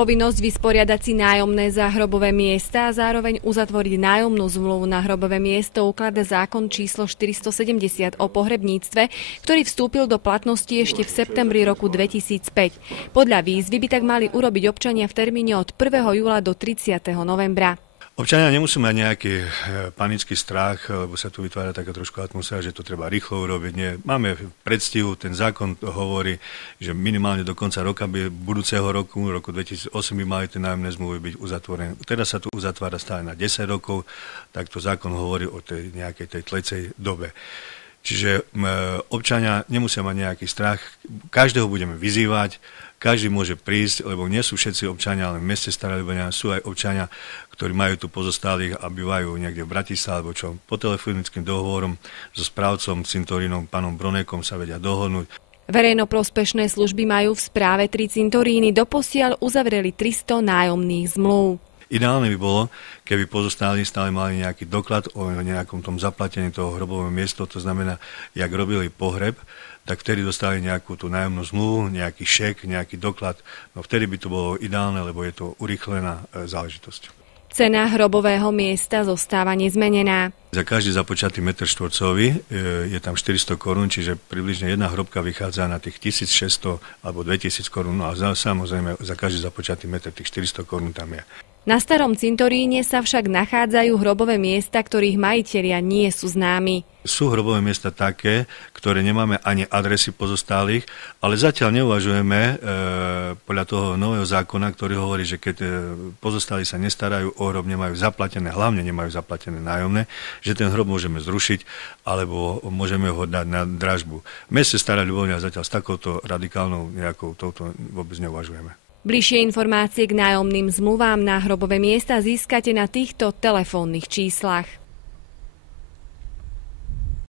Povinnosť vysporiadať si nájomné za hrobové miesta a zároveň uzatvoriť nájomnú zmluvu na hrobové miesto ukladá zákon číslo 470 o pohrebníctve, ktorý vstúpil do platnosti ešte v septembri roku 2005. Podľa výzvy by tak mali urobiť občania v termíne od 1. júla do 30. novembra. Občania nemusí mať nejaký panický strach, lebo sa tu vytvára taká trošku atmosféra, že to treba rýchlo urobiť. Nie. Máme predstihu, ten zákon hovorí, že minimálne do konca roka budúceho roku 2008 by mali tie nájomné zmluvy byť uzatvorené. Teraz sa tu uzatvára stále na 10 rokov, tak to zákon hovorí o tej nejakej tej tlecej dobe. Čiže občania nemusia mať nejaký strach, každého budeme vyzývať, každý môže prísť, lebo nie sú všetci občania, ale v meste Stará Ľubovňa sú aj občania, ktorí majú tu pozostálych a bývajú niekde v Bratislave, alebo čo. Po telefonickým dohovorom so správcom cintorínom, pánom Bronékom sa vedia dohodnúť. Verejnoprospešné služby majú v správe 3 cintoríny, doposiaľ uzavreli 300 nájomných zmluv. Ideálne by bolo, keby pozostáli stále mali nejaký doklad o nejakom tom zaplatení toho hrobového miesta, to znamená, jak robili pohreb, tak vtedy dostali nejakú tú nájomnú zmluvu, nejaký šek, nejaký doklad, no vtedy by to bolo ideálne, lebo je to urýchlená záležitosť. Cena hrobového miesta zostáva nezmenená. Za každý započatý metr štvorcový je tam 400 korún, čiže približne jedna hrobka vychádza na tých 1600 alebo 2000 korún, no a samozrejme za každý započatý metr tých 400 korún tam je. Na starom cintoríne sa však nachádzajú hrobové miesta, ktorých majitelia nie sú známi. Sú hrobové miesta také, ktoré nemáme ani adresy pozostálych, ale zatiaľ neuvažujeme podľa toho nového zákona, ktorý hovorí, že keď pozostáli sa nestarajú o hrob, nemajú zaplatené, hlavne nemajú zaplatené nájomné, že ten hrob môžeme zrušiť alebo môžeme ho dať na dražbu. V meste Stará Ľubovňa zatiaľ s takouto radikálnou nejakou touto vôbec neuvažujeme. Bližšie informácie k nájomným zmluvám na hrobové miesta získate na týchto telefónnych číslach.